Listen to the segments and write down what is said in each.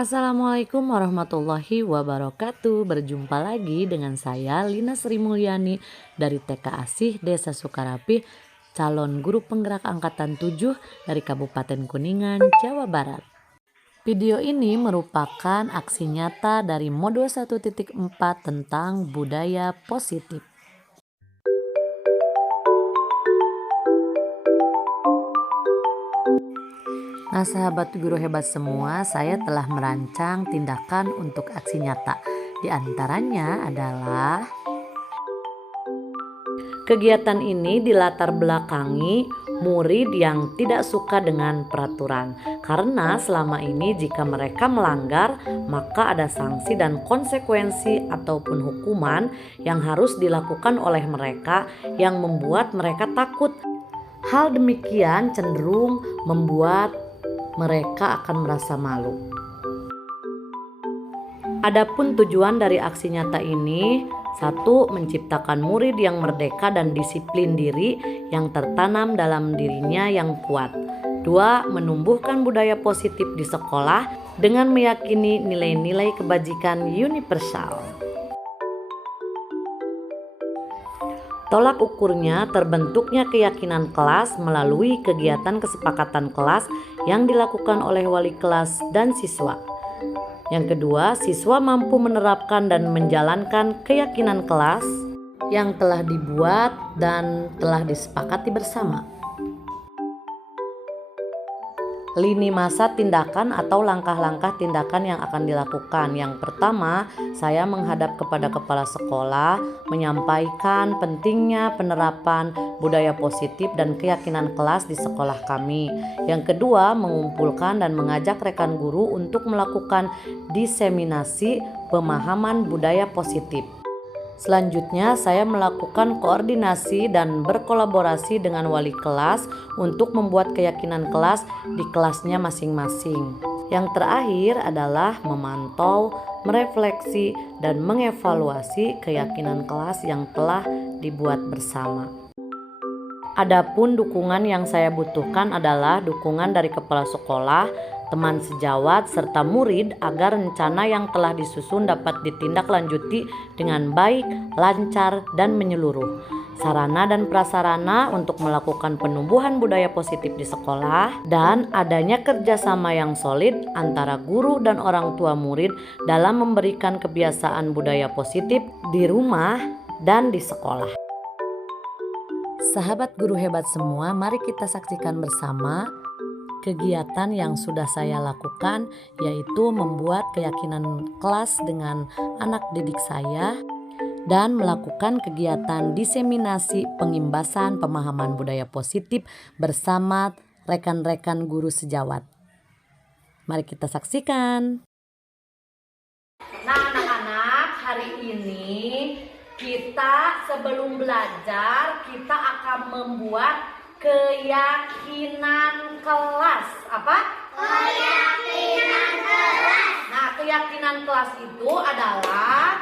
Assalamualaikum warahmatullahi wabarakatuh. Berjumpa lagi dengan saya Lina Sri Mulyani dari TK Asih Desa Sukarapih, calon guru penggerak angkatan 7 dari Kabupaten Kuningan, Jawa Barat. Video ini merupakan aksi nyata dari modul 1.4 tentang budaya positif. Nah, sahabat guru hebat semua, saya telah merancang tindakan untuk aksi nyata. Di antaranya adalah kegiatan ini dilatar belakangi murid yang tidak suka dengan peraturan. Karena selama ini jika mereka melanggar, maka ada sanksi dan konsekuensi ataupun hukuman yang harus dilakukan oleh mereka yang membuat mereka takut. Hal demikian cenderung membuat mereka akan merasa malu. Adapun tujuan dari aksi nyata ini, 1. Menciptakan murid yang merdeka dan disiplin diri yang tertanam dalam dirinya yang kuat. 2. Menumbuhkan budaya positif di sekolah dengan meyakini nilai-nilai kebajikan universal. Tolak ukurnya terbentuknya keyakinan kelas melalui kegiatan kesepakatan kelas yang dilakukan oleh wali kelas dan siswa. Yang kedua, siswa mampu menerapkan dan menjalankan keyakinan kelas yang telah dibuat dan telah disepakati bersama. Lini masa tindakan atau langkah-langkah tindakan yang akan dilakukan. Yang pertama, saya menghadap kepada kepala sekolah, menyampaikan pentingnya penerapan budaya positif dan keyakinan kelas di sekolah kami. Yang kedua, mengumpulkan dan mengajak rekan guru untuk melakukan diseminasi pemahaman budaya positif. Selanjutnya, saya melakukan koordinasi dan berkolaborasi dengan wali kelas untuk membuat keyakinan kelas di kelasnya masing-masing. Yang terakhir adalah memantau, merefleksi, dan mengevaluasi keyakinan kelas yang telah dibuat bersama. Adapun dukungan yang saya butuhkan adalah dukungan dari kepala sekolah, teman sejawat, serta murid agar rencana yang telah disusun dapat ditindaklanjuti dengan baik, lancar, dan menyeluruh. Sarana dan prasarana untuk melakukan penumbuhan budaya positif di sekolah dan adanya kerjasama yang solid antara guru dan orang tua murid dalam memberikan kebiasaan budaya positif di rumah dan di sekolah. Sahabat guru hebat semua, mari kita saksikan bersama kegiatan yang sudah saya lakukan, yaitu membuat keyakinan kelas dengan anak didik saya dan melakukan kegiatan diseminasi pengimbasan pemahaman budaya positif bersama rekan-rekan guru sejawat. Mari kita saksikan. Nah, anak-anak, hari ini kita sebelum belajar kita akan membuat keyakinan kelas. Apa? Keyakinan kelas. Nah, keyakinan kelas itu adalah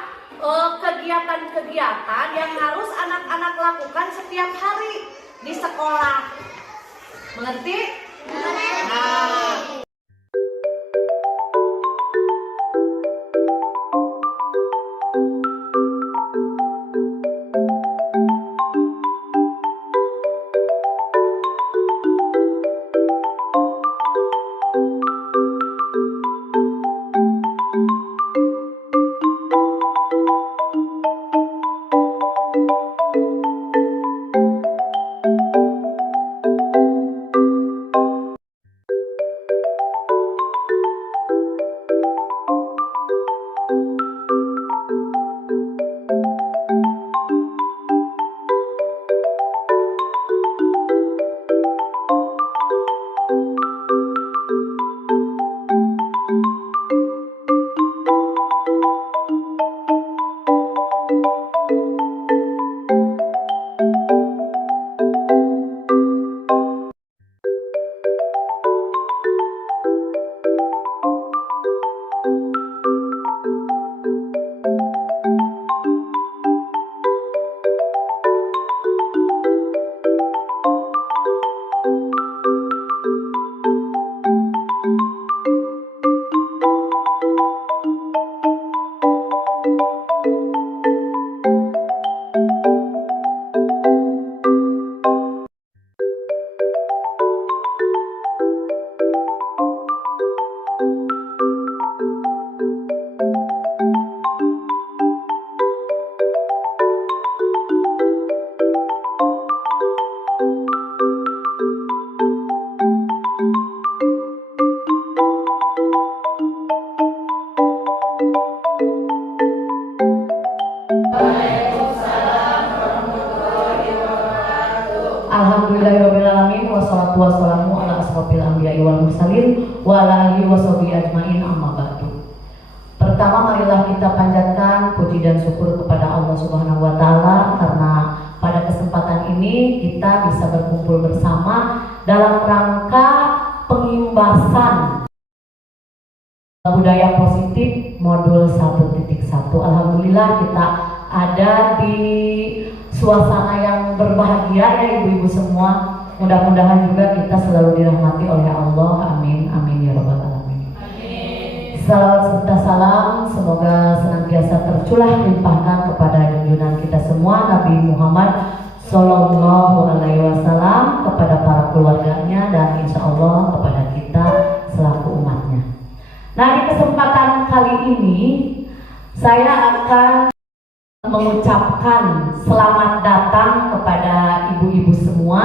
kegiatan-kegiatan yang harus anak-anak lakukan setiap hari di sekolah. Mengerti? Mengerti. Nah, wassalatu wassalamu ala asrofil anbiya'i wal mursalin wa ala alihi washabihi ajmain, amma ba'du. Pertama, marilah kita panjatkan puji dan syukur kepada Allah Subhanahu wa taala karena pada kesempatan ini kita bisa berkumpul bersama dalam rangka pengimbasan budaya positif modul 1.1. Alhamdulillah kita ada di suasana yang berbahagia ya ibu-ibu semua. Mudah-mudahan juga kita selalu dirahmati oleh Allah. Amin, amin ya rabbal alamin. Salawat serta salam semoga senantiasa tercurah limpahkan kepada junjungan kita semua Nabi Muhammad Sallallahu Alaihi Wasallam, kepada para keluarganya, dan insya Allah kepada kita selaku umatnya. Nah, di kesempatan kali ini saya akan mengucapkan selamat datang kepada ibu-ibu semua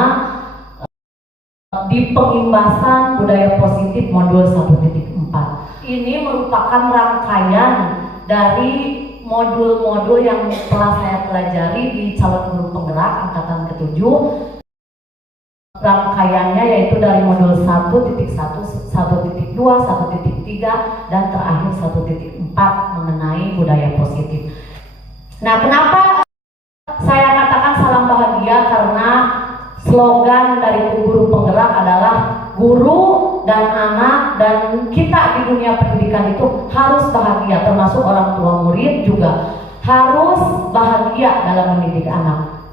di pengimbasan budaya positif modul 1.4. Ini merupakan rangkaian dari modul-modul yang telah saya pelajari di calon guru penggerak angkatan ke-7. Rangkaiannya yaitu dari modul 1.1, 1.2, 1.3 dan terakhir 1.4 mengenai budaya positif. Nah, kenapa saya katakan salam bahagia? Karena slogan dari guru penggerak adalah guru dan anak dan kita di dunia pendidikan itu harus bahagia, termasuk orang tua murid juga harus bahagia dalam mendidik anak.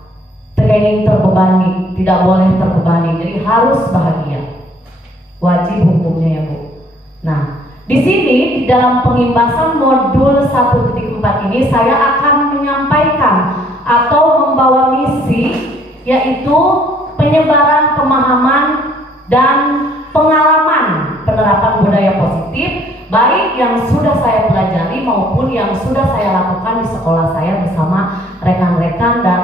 Ingin terbebani, tidak boleh terbebani, jadi harus bahagia, wajib hukumnya ya Bu. Nah, di sini di dalam pengimbasan modul 1.4 ini saya akan menyampaikan atau membawa misi, yaitu penyebaran pemahaman dan pengalaman penerapan budaya positif, baik yang sudah saya pelajari maupun yang sudah saya lakukan di sekolah saya bersama rekan-rekan dan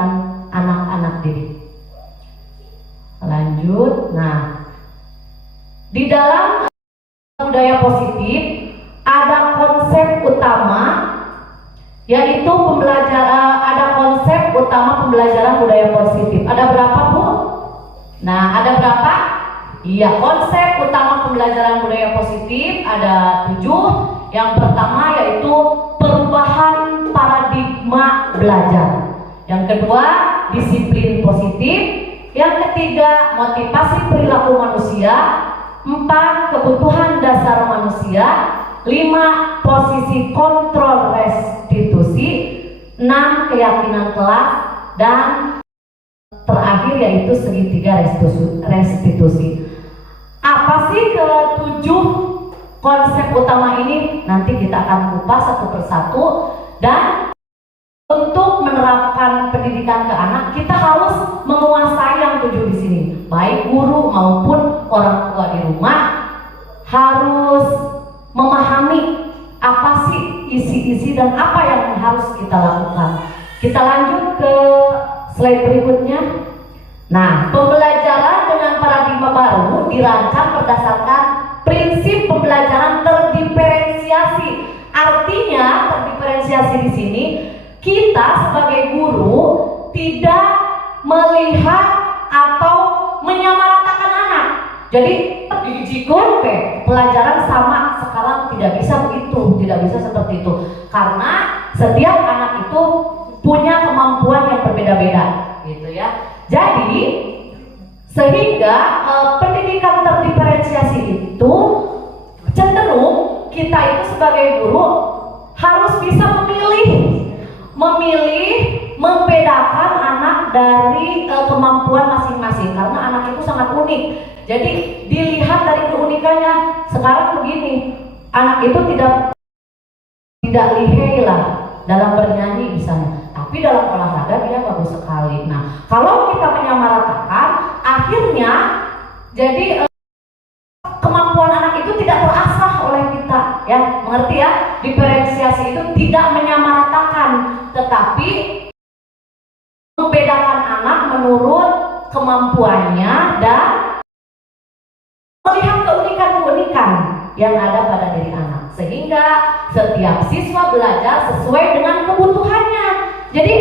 anak-anak didik. Lanjut. Nah, di dalam budaya positif ada konsep utama, yaitu ada konsep utama pembelajaran budaya positif. Ada berapa Bu? Nah, ada berapa? Iya, konsep utama pembelajaran budaya positif ada 7. Yang pertama yaitu perubahan paradigma belajar. Yang kedua, disiplin positif. Yang ketiga, motivasi perilaku manusia. 4, kebutuhan dasar manusia. 5, posisi kontrol restitusi. 6, keyakinan kelas. Dan terakhir yaitu segitiga restitusi. Apa sih ke-7 konsep utama ini? Nanti kita akan kupas satu persatu. Dan untuk menerapkan pendidikan ke anak, kita harus menguasai yang 7 di sini. Baik guru maupun orang tua di rumah harus memahami apa sih isi-isi dan apa yang harus kita lakukan. Kita lanjut ke slide berikutnya. Nah, pembelajaran dengan paradigma baru dirancang berdasarkan prinsip pembelajaran terdiferensiasi. Artinya, terdiferensiasi di sini kita sebagai guru tidak melihat atau menyamaratakan anak. Jadi di Jikon pelajaran sama sekarang tidak bisa begitu, tidak bisa seperti itu. Karena setiap anak itu punya kemampuan yang berbeda-beda, gitu ya. Jadi sehingga pendidikan terdiferensiasi itu cenderung kita itu sebagai guru harus bisa memilih, membedakan anak dari kemampuan masing-masing, karena anak itu sangat unik. Jadi dilihat dari keunikannya. Sekarang begini, anak itu tidak lihai lah dalam bernyanyi misalnya, tapi dalam olahraga dia bagus sekali. Nah, kalau kita menyamaratakan, akhirnya jadi kemampuan anak itu tidak terasah oleh kita, ya, mengerti ya? Diferensiasi itu tidak menyamaratakan, tetapi membedakan anak menurut kemampuannya dan melihat keunikan-keunikan yang ada pada diri anak, sehingga setiap siswa belajar sesuai dengan kebutuhannya. Jadi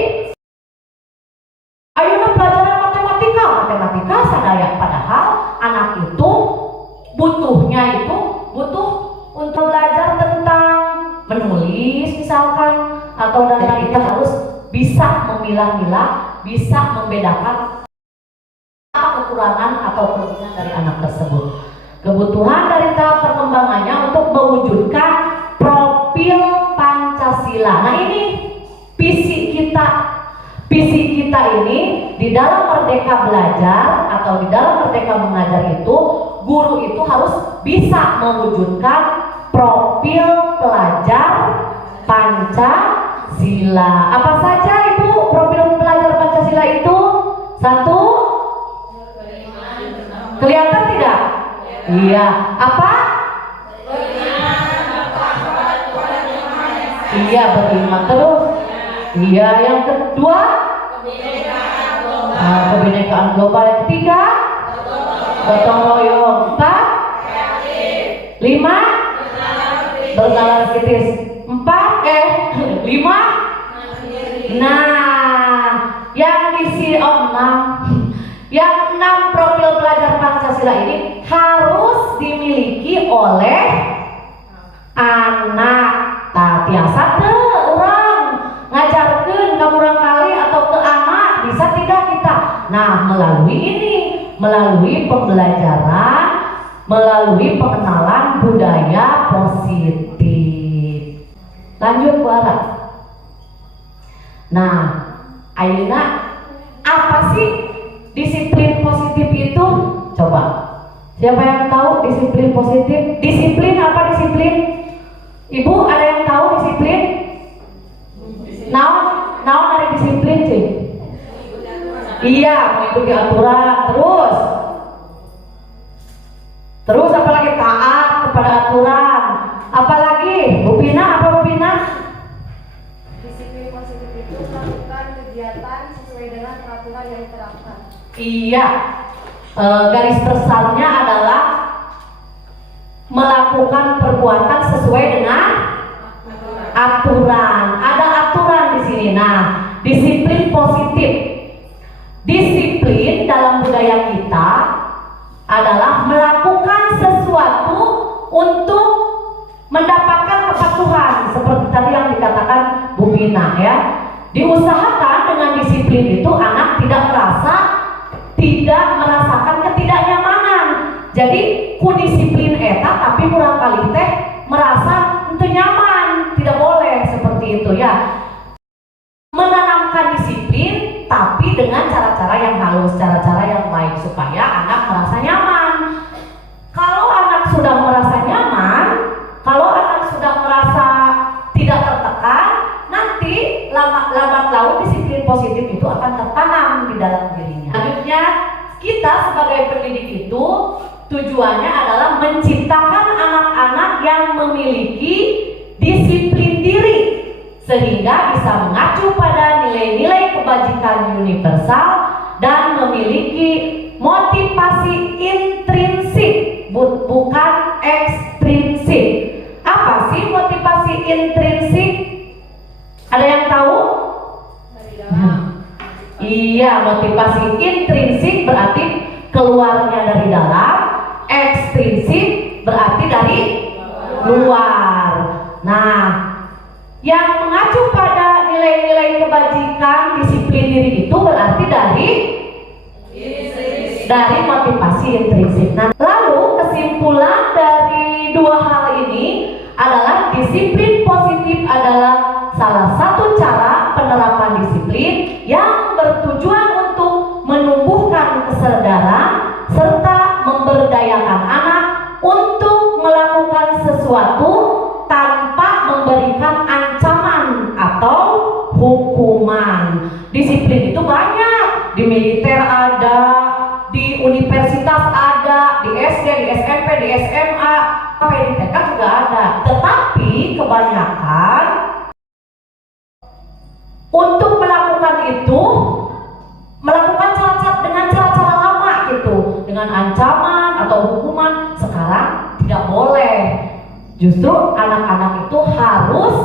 ayo pelajaran matematika sadaya, padahal anak menulis misalkan, atau dan lainnya harus bisa memilah-milah, bisa membedakan apa kekurangan atau kelebihan dari anak tersebut. Kebutuhan dari tahap perkembangannya untuk mewujudkan profil Pancasila. Nah ini visi kita. Visi kita ini di dalam Merdeka Belajar atau di dalam Merdeka Mengajar itu, guru itu harus bisa mewujudkan profil pelajar Pancasila. Apa saja Ibu profil pelajar Pancasila itu? Satu, kelihatan tidak? Iya. Apa? Iya, beriman terus. Iya, yang kedua kebinekaan global. Yang ketiga gotong royong. Empat, lima bernalar kritis. Lima. Nah, yang isi yang 6 profil pelajar Pancasila ini harus dimiliki oleh anak. Tiasa orang ngajarkan ke murang kali atau ke anak, bisa tidak kita? Nah, melalui ini, melalui pembelajaran, melalui pengenalan budaya positif. Lanjut Bu Ara. Nah, ayeuna apa sih disiplin positif itu? Coba. Siapa yang tahu disiplin positif? Disiplin apa disiplin? Ibu ada yang tahu disiplin? Naon dari disiplin sih? Iya, mengikuti aturan. Terus apalagi taat kepada aturan. Apalagi Bu Pina, apa Bu Pina? Disiplin positif itu melakukan kegiatan sesuai dengan peraturan yang diterapkan. Iya, garis besarnya adalah melakukan perbuatan sesuai dengan aturan. Ada aturan di sini. Nah, disiplin positif. Disiplin dalam budaya kita adalah melakukan sesuatu untuk mendapatkan kepatuhan, seperti tadi yang dikatakan Bu Pina ya. Diusahakan dengan disiplin itu anak tidak merasakan ketidaknyamanan. Jadi ku disiplin eta tapi murang kali teh merasa itu nyaman. Tidak boleh seperti itu ya. Menanamkan disiplin tapi dengan cara-cara yang halus, cara-cara yang baik supaya anak merasa nyaman. Kalau anak sudah merasa nyaman, kalau anak sudah merasa tidak tertekan, nanti lambat laun disiplin positif itu akan tertanam di dalam dirinya. Selanjutnya, kita sebagai pendidik itu tujuannya adalah menciptakan anak-anak yang memiliki disiplin diri sehingga bisa mengacu pada nilai-nilai kebajikan universal dan memiliki motivasi intrinsik bukan ekstrinsik. Apa sih motivasi intrinsik? Ada yang tahu? Iya, motivasi intrinsik berarti keluarnya dari dalam, ekstrinsik berarti dari luar. Nah, yang mengacu pada nilai-nilai kebajikan disiplin diri itu berarti dari motivasi intrinsik. Nah, lalu kesimpulan dari dua hal ini adalah disiplin positif adalah salah satu cara penerapan disiplin yang bertujuan untuk menumbuhkan kesadaran serta memberdayakan anak untuk melakukan sesuatu tanpa memberikan ancaman atau hukuman. Disiplin itu banyak, di militer ada, di universitas ada, di SD, di SMP, di SMA, sampai di TK juga ada. Tetapi kebanyakan untuk melakukan itu melakukan dengan cara-cara lama gitu, dengan ancaman atau hukuman. Sekarang tidak boleh. Justru anak-anak itu harus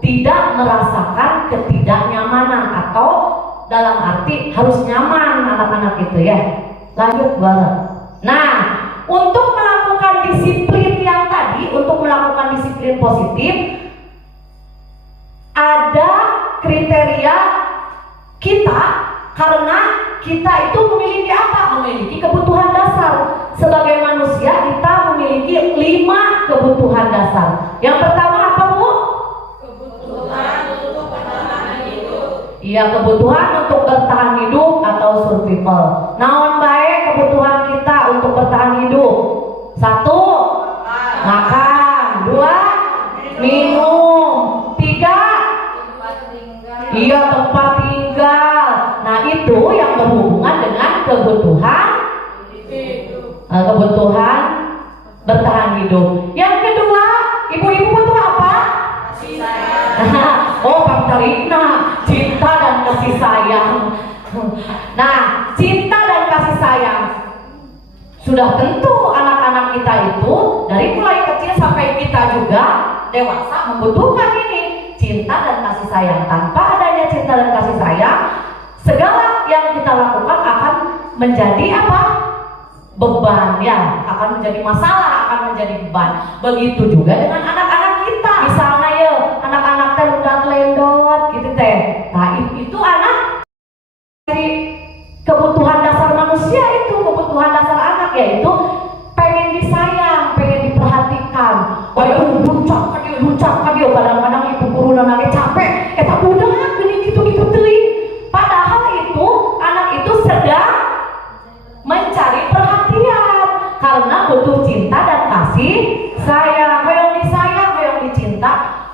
tidak merasakan ketidaknyamanan atau dalam arti harus nyaman anak-anak itu ya. Lanjut bareng. Nah, untuk melakukan disiplin yang tadi, untuk melakukan disiplin positif, kita itu memiliki apa? Memiliki kebutuhan dasar. Sebagai manusia kita memiliki 5 kebutuhan dasar. Yang pertama apa, Bu? Kebutuhan untuk bertahan hidup. Iya, kebutuhan untuk bertahan hidup atau survival. Naon bae kebutuhan kita untuk bertahan hidup? 1, makan. 2, minum. 3, Tempat tinggal. iya, tempat tinggal. Nah, itu yang berhubungan dengan kebutuhan kebutuhan bertahan hidup. Yang kedua, ibu-ibu butuh apa? Kasih sayang. Oh, Pak Tarikna, cinta dan kasih sayang. Nah, cinta dan kasih sayang sudah tentu anak-anak kita itu dari mulai kecil sampai kita juga dewasa membutuhkan ini, cinta dan kasih sayang. Tanpa adanya cinta dan kasih sayang, segala yang kita lakukan akan menjadi apa? Beban, ya, akan menjadi masalah, akan menjadi beban. Begitu juga dengan anak-anak kita. Misalnya ya, anak-anak teh lundat lendot gitu teh. Nah, itu anak dari kebutuhan dasar manusia itu, kebutuhan dasar anak yaitu pengen disayang, pengen diperhatikan. Waduh, luncak ka dia, kadang-kadang ibu guru nangis capek, eta budak gini gitu-gitu teuing. Padahal itu anak itu sedang mencari perhatian karena butuh cinta dan kasih sayang. Hoyong disayang, hoyong dicinta,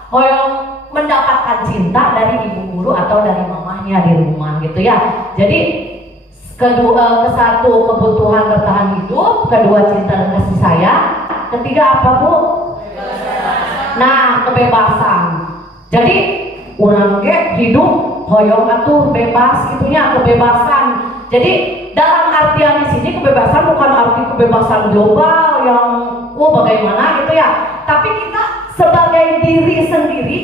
hoyong mendapatkan cinta dari ibu guru atau dari mamahnya di rumah gitu ya. Jadi kesatu kebutuhan bertahan hidup, kedua cinta dan kasih sayang, ketiga apa, Bu? Nah, kebebasan. Jadi urang ge hidup hoyong atuh bebas gitunya, kebebasan. Jadi dalam artian di sini kebebasan bukan arti kebebasan global yang bagaimana gitu ya, tapi kita sebagai diri sendiri,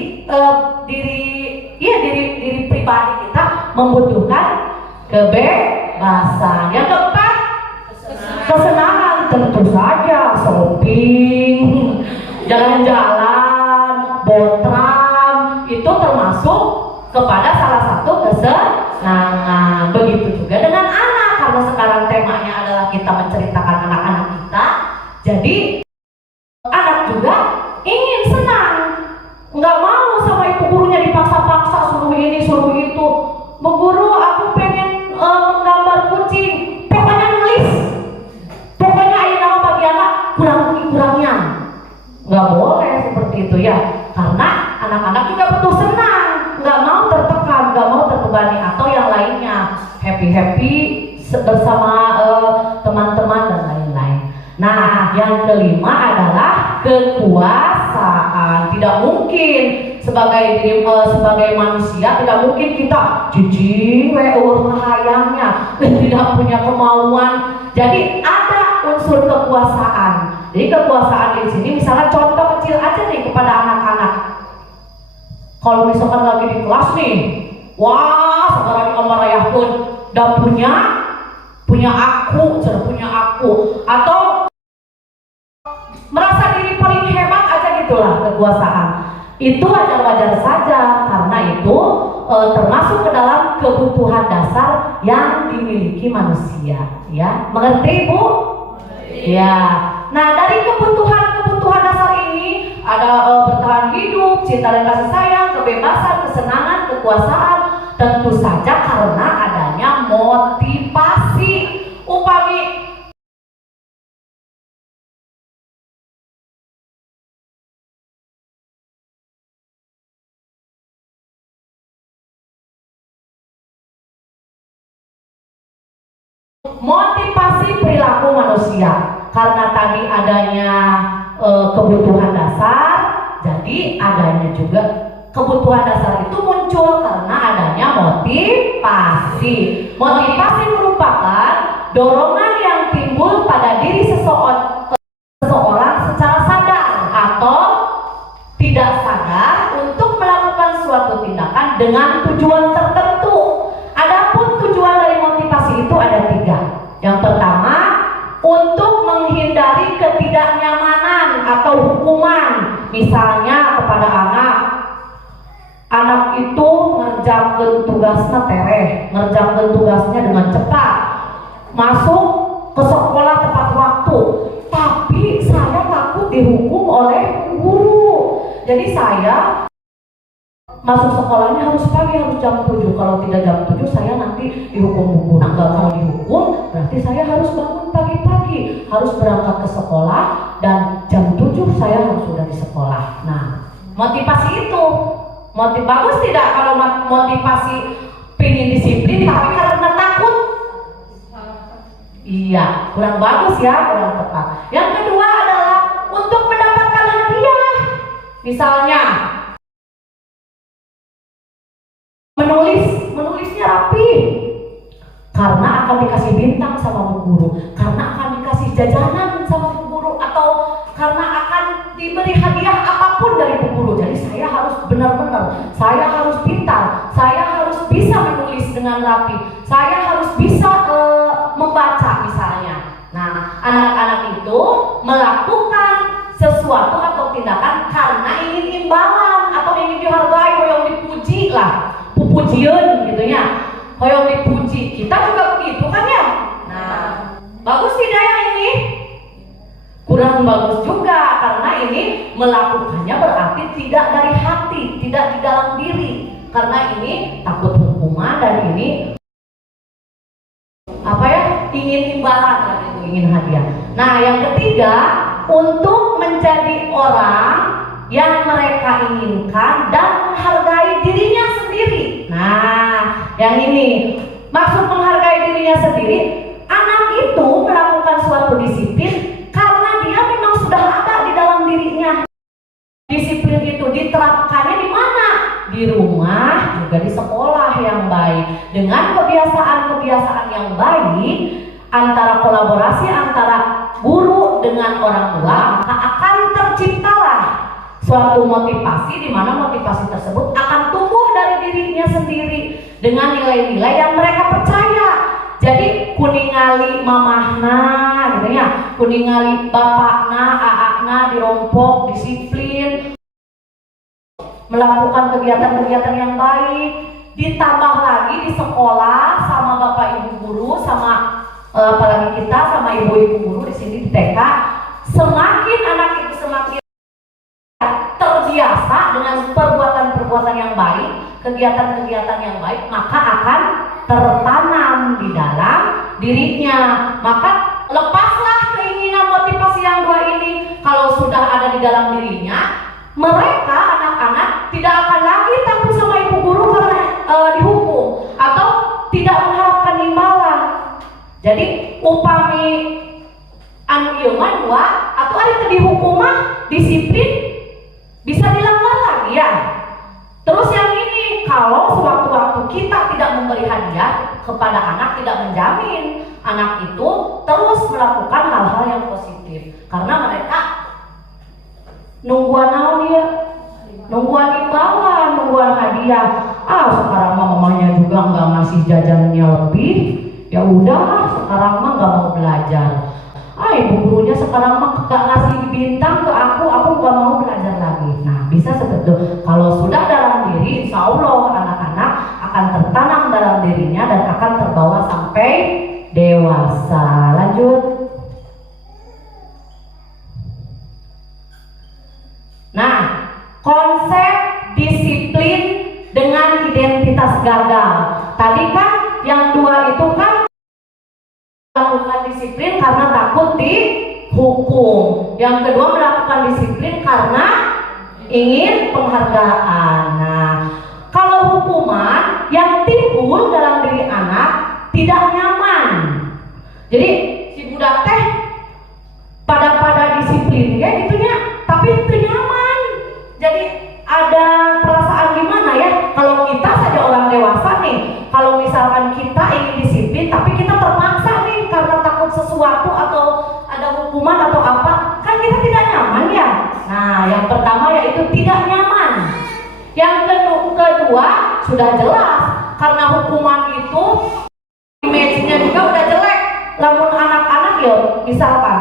diri pribadi kita membutuhkan kebebasan. Yang keempat, kesenangan. Tentu saja shopping, jalan-jalan, botram itu termasuk kepada salah satu kesenangan. Begitu juga dengan anak, karena sekarang temanya adalah kita menceritakan anak-anak kita. Jadi anak juga ingin senang, nggak mau sama ibu gurunya dipaksa-paksa suruh ini suruh itu. Bu guru, aku pengen menggambar kucing, pokoknya nulis, pokoknya ayo nama bagi anak kurang-kurangnya. Nggak boleh seperti itu ya, karena anak-anak juga butuh senang, nggak mau tertekan, nggak mau terbebani atau yang lainnya, happy bersama teman-teman dan lain-lain. Nah, yang kelima adalah kekuasaan. Tidak mungkin sebagai manusia tidak mungkin kita jijik hayangnya, tidak punya kemauan. Jadi ada unsur kekuasaan. Jadi kekuasaan di sini misalnya contoh kecil aja nih kepada anak-anak. Kalau misalkan lagi di kelas nih, wah sekarang di kamar ayah pun udah punya aku atau merasa diri paling hebat aja gitulah kekuasaan. Itu wajar-wajar saja karena itu termasuk ke dalam kebutuhan dasar yang dimiliki manusia, ya. Mengerti, Bu? Ya. Nah, dari kebutuhan dasar ini ada bertahan hidup, cinta dan kasih sayang, kebebasan, kesenangan, kekuasaan. Tentu saja karena adanya motivasi. Upami motivasi perilaku manusia karena tadi adanya kebutuhan dasar, jadi adanya juga kebutuhan dasar itu muncul karena adanya motivasi. Motivasi merupakan dorongan yang timbul pada diri seseorang secara sadar atau tidak sadar untuk melakukan suatu tindakan dengan tujuan tertentu. Adapun tujuan dari motivasi itu ada 3. Yang pertama, untuk menghindari ketidaknyamanan atau hukuman. Misalnya kepada anak itu ngerjakeun tugasnya tereh, ngerjakeun tugasnya dengan cepat, masuk ke sekolah tepat waktu. Tapi saya takut dihukum oleh guru. Jadi saya masuk sekolahnya harus pagi, harus jam 7. Kalau tidak jam 7 saya nanti dihukum bu guru. Nah, kalau dihukum berarti saya harus bangun pagi-pagi, harus berangkat ke sekolah, dan jam 7 saya harus sudah di sekolah. Nah, motivasi itu bagus tidak kalau motivasi pengen disiplin tapi karena takut? Iya, kurang bagus ya, kurang tepat. Yang kedua adalah untuk mendapatkan hadiah. Misalnya menulisnya rapi karena akan dikasih bintang sama bu guru, karena akan dikasih jajanan sama bu guru, atau karena akan diberi hadiah apapun dari bu guru. Jadi saya harus benar-benar, saya harus pintar, saya harus bisa menulis dengan rapi, saya harus bisa membaca misalnya. Nah, anak-anak itu melakukan sesuatu atau tindakan karena ingin imbalan atau ingin dihargai, yang dipuji lah, pujian gitu ya, yang dipuji. Kita juga begitu kan ya. Nah, bagus tidak yang ini? Kurang bagus juga, karena ini melakukannya berarti tidak dari hati, tidak di dalam diri, karena ini takut hukuman dan ini apa ya, ingin imbalan lah, itu ingin hadiah. Nah, yang ketiga, untuk menjadi orang yang mereka inginkan dan menghargai dirinya sendiri. Nah, yang ini maksud menghargai dirinya sendiri, anak itu melakukan suatu disiplin karena dia memang sudah ada di dalam dirinya. Disiplin itu diterapkannya di mana? Di rumah, juga di sekolah yang baik. Dengan kebiasaan-kebiasaan yang baik, antara kolaborasi antara guru dengan orang tua, maka akan terciptalah suatu motivasi, di mana motivasi tersebut akan tumbuh dari dirinya sendiri dengan nilai-nilai yang mereka percaya. Jadi kuningali mamahna gitu ya, kuningali bapakna, aakna dirompok, disiplin, melakukan kegiatan-kegiatan yang baik, ditambah lagi di sekolah sama bapak ibu guru, sama apalagi kita sama ibu-ibu guru di sini di TK, semakin anak itu semakin terbiasa dengan perbuatan-perbuatan yang baik, kegiatan-kegiatan yang baik, maka akan tertanam di dalam dirinya. Maka lepaslah keinginan motivasi yang dua ini. Kalau sudah ada di dalam dirinya, mereka anak-anak tidak akan lagi takut sama ibu guru karena dihukum atau tidak mengharapkan imbalan. Jadi upami anu ieu mah dua atau ari dihukum mah disiplin bisa dilanggar lagi ya. Terus yang ini, kalau sewaktu-waktu kita tidak memberi hadiah kepada anak, tidak menjamin anak itu terus melakukan hal-hal yang positif, karena mereka nungguan naon dia, nungguan imbalan, nungguan hadiah. Sekarang mah mamanya juga nggak ngasih jajannya lebih, ya udah sekarang mah nggak mau belajar. Ibu gurunya sekarang mah nggak ngasih bintang ke aku nggak mau belajar lagi. Nah, bisa seperti itu. Kalau sudah dalam diri, insya Allah anak-anak akan tertanam dalam dirinya dan akan terbawa sampai dewasa. Lanjut. Nah, konsep disiplin dengan identitas gagal. Tadi kan yang dua itu kan melakukan disiplin karena takut dihukum. Yang kedua melakukan disiplin karena ingin penghargaan. Nah, kalau hukuman yang timbul dalam diri anak tidak nyaman. Jadi si budak teh pada disiplin ya gitunya, tapi itu nyaman. Jadi ada perasaan gimana ya kalau kita saja orang dewasa nih, kalau misalkan kita ingin disiplin tapi kita terpaksa nih karena takut sesuatu atau ada hukuman atau apa, kan kita tidak nyaman ya. Nah, yang pertama yaitu tidak nyaman. Yang kedua sudah jelas, karena hukuman itu image-nya juga udah jelek. Lamun anak-anak ya misalkan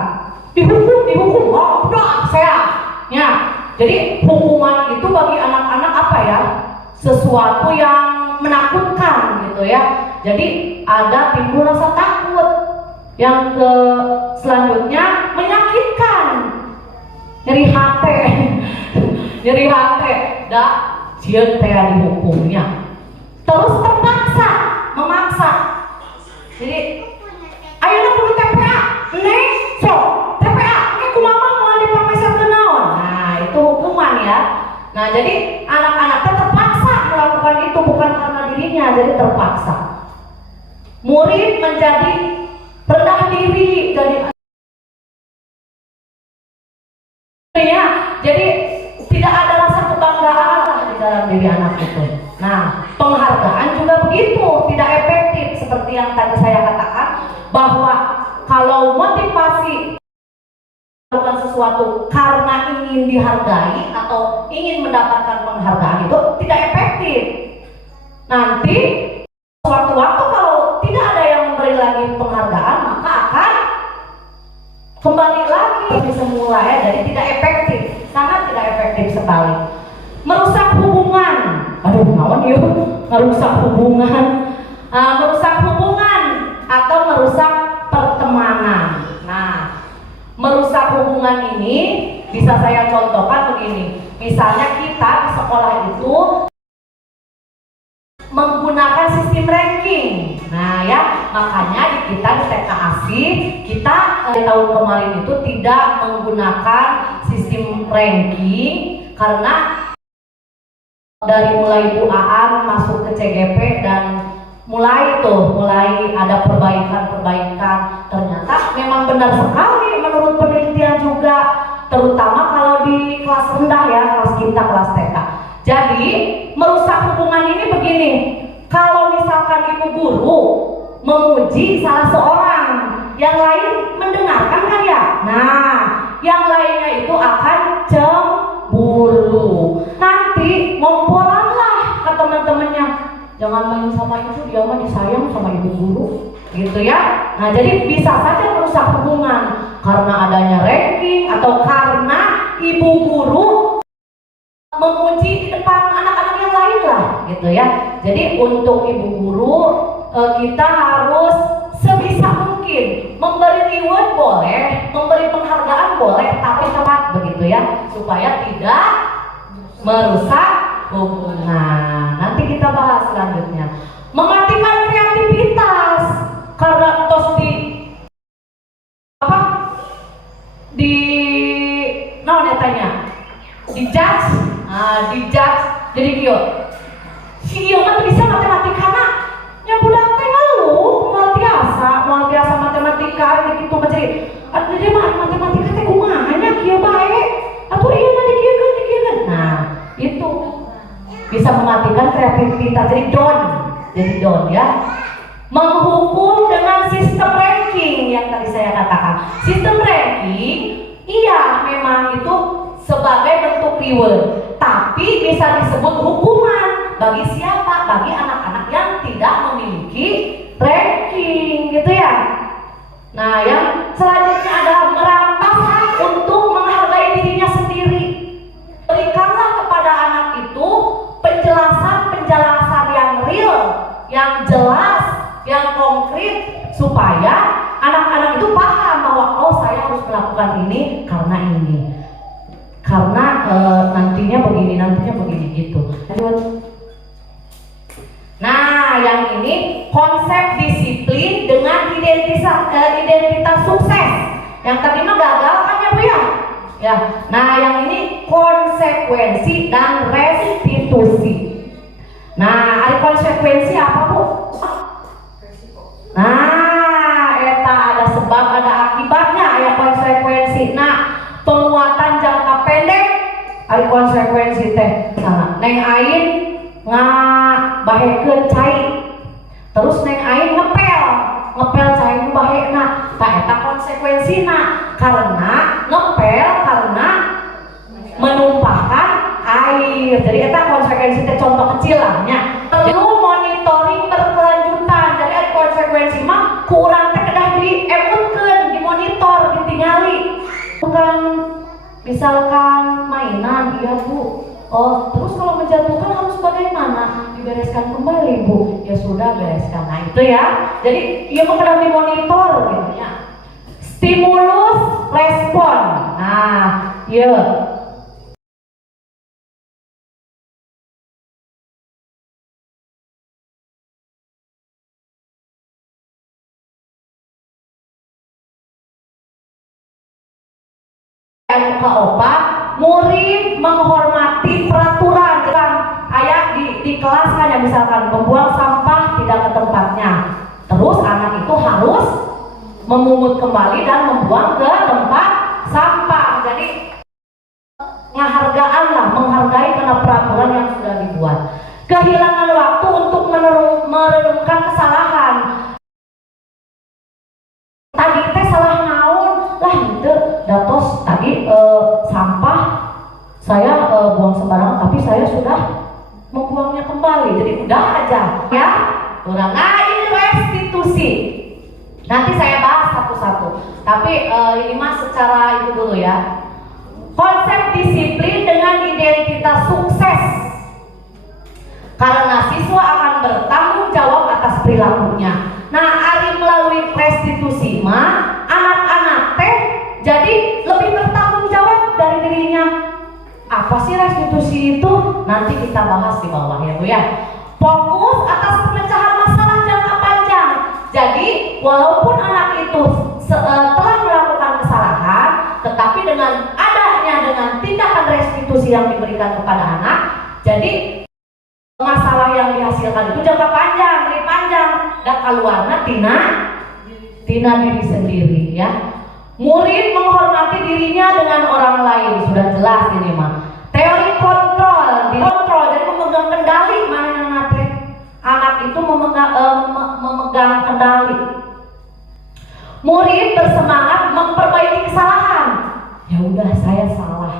dihukum, oh udah sehat ya. Jadi hukuman itu bagi anak-anak apa ya, sesuatu yang menakutkan gitu ya. Jadi ada timbul rasa takut. Yang ke selanjutnya menyakitkan, nyeri hati, nyeri hati, dah sieun teh dihukumnya. Terus terpaksa, memaksa. Jadi, ayeuna kudu TPA, neng, sok TPA, kumaha mau dipamesan ke naon. Nah, itu hukuman ya. Nah, jadi anak-anak terpaksa melakukan itu bukan karena dirinya, jadi terpaksa. Murid menjadi rendah diri, jadi tidak ada rasa kebanggaan lah di dalam diri anak itu. Nah, penghargaan juga begitu, tidak efektif seperti yang tadi saya katakan bahwa kalau motivasi melakukan sesuatu karena ingin dihargai atau ingin mendapatkan penghargaan itu tidak efektif. Nanti suatu-waktu kalau tidak ada yang memberi lagi penghargaan, maka akan kembali lagi semula ya, jadi tidak efektif, sangat tidak efektif sekali. Merusak hubungan, aduh naon yuk, merusak hubungan, merusak hubungan atau merusak pertemanan. Nah, merusak hubungan ini bisa saya contohkan begini, misalnya kita di sekolah itu menggunakan sistem ranking. Nah ya, makanya di kita di TK ASI kita tahun kemarin itu tidak menggunakan sistem ranking karena dari mulai Bu Aan masuk ke CGP dan mulai ada perbaikan. Ternyata memang benar sekali menurut penelitian juga, terutama kalau di kelas rendah ya, kelas kita, kelas TK. Jadi merusak hubungan ini begini, kalau misalkan ibu guru memuji salah seorang, yang lain mendengarkan kan ya, nah yang lainnya itu akan cemburu, nanti ngomporanlah ke teman-temannya, jangan main sama itu, dia mah disayang sama ibu guru gitu ya. Nah jadi bisa saja merusak hubungan karena adanya ranking atau karena ibu guru memuji di depan anak-anak yang lain lah gitu ya. Jadi untuk ibu guru kita harus sebisa mungkin memberi reward boleh, memberi penghargaan boleh, tapi tepat begitu ya, supaya tidak merusak hubungan. Nanti kita bahas selanjutnya. Mematikan kreativitas karena tos dijudge jadi kio si kio mah bisa matematikana nya budak teh ngeluh moal tiasa matematika gitu jadi dia mah matematika teh kumaha nya kieu bae atuh ieu mah dikieun. Nah itu bisa mematikan kreativitas, jadi down ya. Menghukum dengan sistem ranking yang tadi saya katakan. Sistem ranking iya memang itu sebagai bentuk reward, tapi bisa disebut hukuman bagi siapa? Bagi anak-anak yang tidak memiliki ranking gitu ya. Nah yang selanjutnya adalah merampas hak untuk menghargai dirinya sendiri. Berikanlah kepada anak itu penjelasan yang real, yang jelas, yang konkret, supaya anak-anak itu paham bahwa oh saya harus melakukan ini karena nantinya begini gitu. Nah yang ini konsep disiplin dengan identitas sukses. Yang tadi mah gagal kan ya Bu ya? Ya. Nah yang ini konsekuensi dan restitusi. Nah ada konsekuensi apa Bu? Nah eta ada sebab ada akibatnya, ada konsekuensi. Nah penguatan jangka pendek ada konsekuensi teh. Nah, neng ain ngabahekeun cai, terus neng ain ngepel cai nu bahena. Tah eta konsekuensina karena ngepel karena menumpahkan air. Jadi eta konsekuensi teh contoh kecil lah nya. Perlu monitoring berkelanjutan. Jadi ada konsekuensi mah ku urang teh kedah diemutkeun, dimonitor, ditingali. Bukan misalkan mainan, iya Bu, Oh, terus kalau menjatuhkan harus bagaimana? Dibereskan kembali, Bu. Ya sudah, bereskan. Nah, itu ya. Jadi, ia memang dimonitor gitu ya. Stimulus respon. Nah, ya. Muka opa, murid menghormati peraturan. Kan ayah di kelas kan ya, misalkan membuang sampah tidak ke tempatnya. Terus anak itu harus memungut kembali dan membuang ke tempat sampah. Jadi penghargaan lah, menghargai karena peraturan yang sudah dibuat. Kehilangan waktu untuk merenungkan kesalahan. Tadi teh salah naon lah gitu, datos tadi sampah saya buang sembarangan, tapi saya sudah membuangnya kembali. Jadi udah aja ya, kurang. Nah, ini restitusi. Nanti saya bahas satu-satu. Tapi ini mah secara itu dulu ya. Konsep disiplin dengan identitas sukses. Karena siswa akan bertanggung jawab atas perilakunya. Nah, ari melalui restitusi mah anak-anak teh jadi lebih bertanggung jawab dari dirinya. Apa sih restitusi itu? Nanti kita bahas di bawah ya Bu ya. Fokus atas pemecahan masalah jangka panjang. Jadi walaupun anak itu telah melakukan kesalahan, tetapi dengan tindakan restitusi yang diberikan kepada anak, jadi masalah yang dihasilkan itu jangka panjang, lebih panjang, dan keluarnya tina diri sendiri ya. Murid menghormati dirinya dengan orang lain, sudah jelas ini mah. Teori kontrol, jadi memegang kendali mana anak itu memegang kendali. Murid bersemangat memperbaiki kesalahan. Ya udah, saya salah,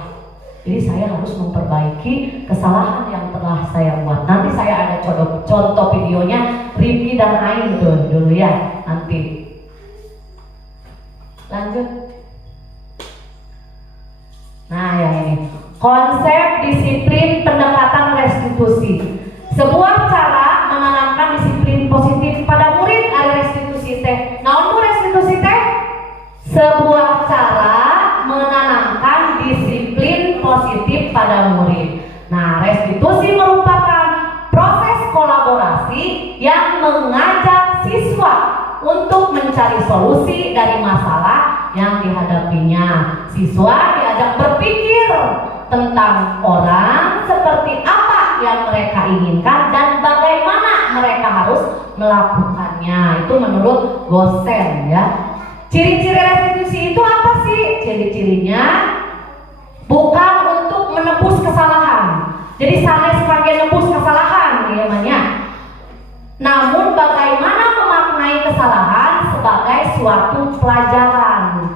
jadi saya harus memperbaiki kesalahan yang telah saya buat. Nanti saya ada contoh videonya Rifki dan Ain dulu ya. Nanti lanjut. Nah, yang ini konsep disiplin pendekatan restitusi. Sebuah cara menanamkan disiplin positif pada murid. Ada restitusi teh. Naon restitusi teh? Sebuah cara menanamkan disiplin positif pada murid. Nah, restitusi merupakan proses kolaborasi yang mengajak siswa untuk mencari solusi dari masalah yang dihadapinya. Siswa diajak berpikir tentang orang seperti apa yang mereka inginkan dan bagaimana mereka harus melakukannya. Itu menurut Gosen ya. Ciri-ciri restitusi itu apa sih? Ciri-cirinya bukan untuk menebus kesalahan. Jadi sanes kangge nebus kesalahan namanya. Namun bagaimana memaknai kesalahan sebagai suatu pelajaran.